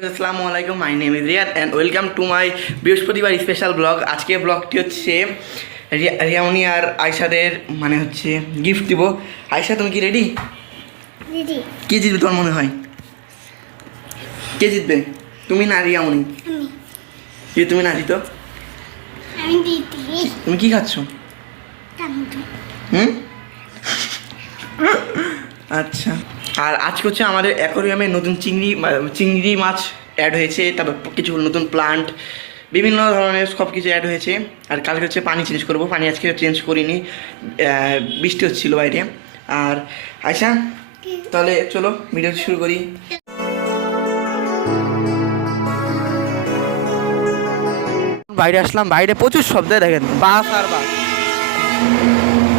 আসসালামু আলাইকুম my name is Riyad and welcome to my বৃহস্পতিবার স্পেশাল ব্লগ আজকে ব্লগটি হচ্ছে রিয়া- রিয়ামনি আর আয়সাদের মানে হচ্ছে গিফট দিব। আয়সা তুমি কি রেডি কে জিতবে তোমার মনে হয়? কে জিতবে? তুমি না রিয়ামনি যদি তুমি না জিতো? তুমি কি খাচ্ছ? হুম? আচ্ছা। আর আজকে হচ্ছে আমাদের অ্যাকোরিয়ামে নতুন চিংড়ি চিংড়ি মাছ অ্যাড হয়েছে, তারপর কিছু নতুন প্লান্ট বিভিন্ন ধরনের সব কিছু অ্যাড হয়েছে। আর কালকে হচ্ছে পানি চেঞ্জ করব, পানি আজকে চেঞ্জ করিনি বৃষ্টি হচ্ছিল বাইরে। আর আয়সা তাহলে চলো ভিডিও শুরু করি। বাইরে আসলাম, বাইরে প্রচুর শব্দ, দেখেন, বাস আর বাস।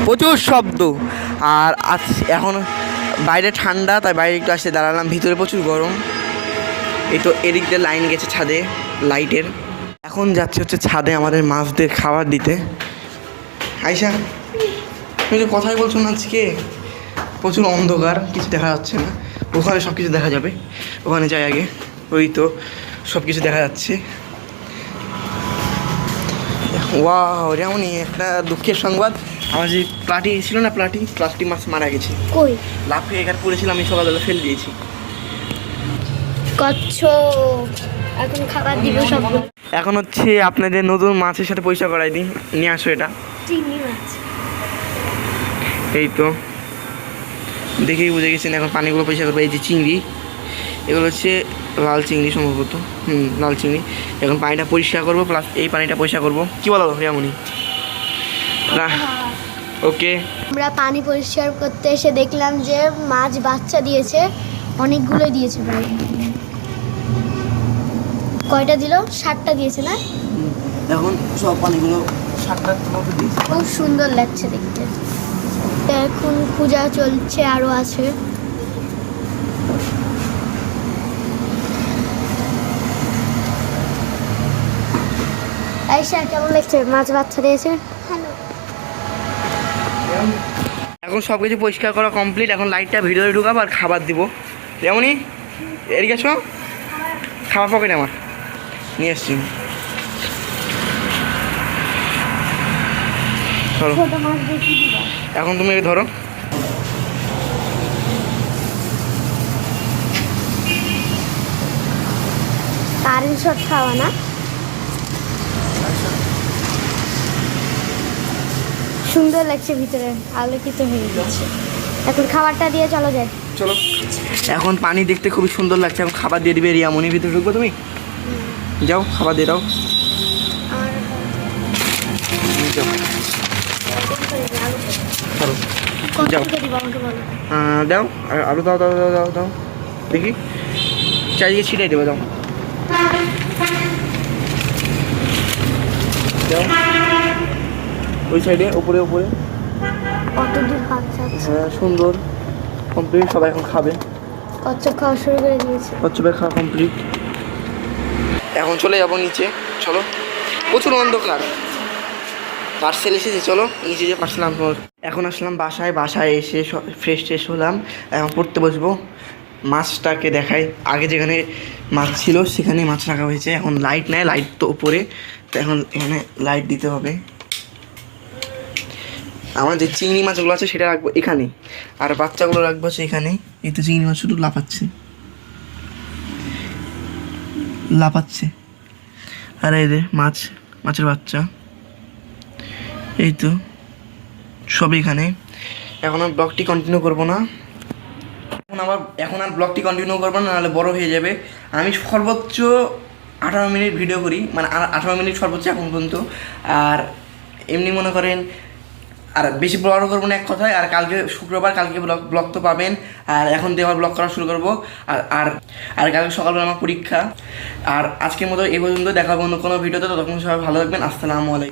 প্রচুর শব্দ। আর আজ এখন বাইরে ঠান্ডা, তাই বাইরে একটু আসতে দাঁড়ালাম। ভিতরে প্রচুর গরম। এই তো এদিক দিয়ে লাইন গেছে ছাদে, লাইটের। এখন যাচ্ছে হচ্ছে ছাদে আমাদের মাছদের খাবার দিতে। আইসা তুমি তো কথাই বলছো না আজকে। প্রচুর অন্ধকার, কিছু দেখা যাচ্ছে না। ওখানে সব কিছু দেখা যাবে। ওখানে যাই আগে। ওই তো সব কিছু দেখা যাচ্ছে। ওয়াও যেমনই একটা দুঃখের সংবাদ। আমার যে প্লাটি ছিল না প্লাটি প্লাস্টিক মাছ মারা গেছে। কই? লাফিয়ে এখানে পড়েছিলাম আমি সকালবেলা ফেলে দিয়েছি। কচ্ছপ এখন খাবার দিব সবগুলো এখন হচ্ছে আপনাদের নতুন মাছের সাথে পয়সা করাই দিন নিয়ে আসো এটা। চিংড়ি মাছ। এই তো। দেখেই বুঝে গেছেন এখন পানিগুলো পয়সা করব। এই যে চিংড়ি এগুলো হচ্ছে লাল চিংড়ি সম্ভবত। হুম লাল চিংড়ি। এখন পানিটা পরিষ্কার করব প্লাস এই পানিটা পরিষ্কার করব। কি বলো রিয়ামনি না ওকে। আমরা পানি পরিষ্কার করতে এসে দেখলাম যে মাছ বাচ্চা দিয়েছে অনেকগুলো দিয়েছে প্রায় কয়টা দিল? ষাটটা দিয়েছে না? এখন সব পানিগুলো সাতটার মতো দিয়েছি। খুব সুন্দর লাগছে দেখতে। এখন পূজা চলছে আরও আছে। আইসা কেমন লাগছে? মাছ বাচ্চা দিয়েছে? এখন সব কিছু পরিষ্কার করা কমপ্লিট এখন লাইটটা ভিডিওতে ঢুকাবো আর খাবার দিব। যেমনই এদিকে এসো। খাবার পকেট আমার। নিয়ে এসছি। ধরো। এখন তুমি ধরো। কারেন্ট শট খাওয়া না? সুন্দর লাগছে ভিতরে আলোকিত হয়ে গেছে। এখন খাবারটা দিয়ে চলো যাই। চলো। এখন পানি দেখতে খুবই সুন্দর লাগছে এখন খাবার দিয়ে দিবে রিয়ামনির ভিতরে ঢুকবো তুমি? যাও খাবার দিয়ে দাও। যাও। দাও আর আলু দাও দাও দাও দাও দাও। দেখি। চারিদিকে ছিটাই দেবে দাও। দাও ওই সাইডে উপরে উপরে হ্যাঁ সুন্দর। কমপ্লিট সবাই এখন খাবে। কচ্ছপ খাওয়া শুরু করে দিয়েছে। কচ্ছপের খাওয়া কমপ্লিট এখন চলে যাব নিচে। চলো। প্রচুর অন্ধকার। পার্সেল এসেছে চলো। নিচে যে পার্সেল আনব। এখন আসলাম বাসায়। বাসায় এসে ফ্রেশ ট্রেশ হলাম। এখন পড়তে বসবো। মাছটাকে দেখাই। আগে যেখানে মাছ ছিল সেখানে মাছ রাখা হয়েছে। এখন লাইট নেয় লাইট তো উপরে। তো এখন এখানে লাইট দিতে হবে। আমার যে চিংড়ি মাছগুলো আছে সেটা রাখব এখানে। আর বাচ্চাগুলো রাখব সেখানে এই তো চিংড়ি মাছ শুধু লাফাচ্ছে। লাফাচ্ছে। আর এই যে মাছ, মাছের বাচ্চা। এই তো। সব এখানে। এখন আর ব্লগটি কন্টিনিউ করব না। এখন আবার, এখন আর ব্লগটি কন্টিনিউ করব না, নাহলে বড় হয়ে যাবে। আমি সর্বোচ্চ আঠারো মিনিট ভিডিও করি। মানে আঠারো মিনিট সর্বোচ্চ এখন পর্যন্ত। আর এমনি মনে করেন আর বেশি বড় করব না এক কথায়, আর কালকে শুক্রবার, কালকে ব্লগ ব্লগ তো পাবেন। আর এখন দিয়ে আবার ব্লগ করা শুরু করব। আর আর আর কালকে সকালবেলা আমার পরীক্ষা। আর আজকের মতো এই পর্যন্ত, দেখা বন্ধু কোনো ভিডিওতে, ততক্ষণ সবাই ভালো থাকবেন। আসসালামু আলাইকুম।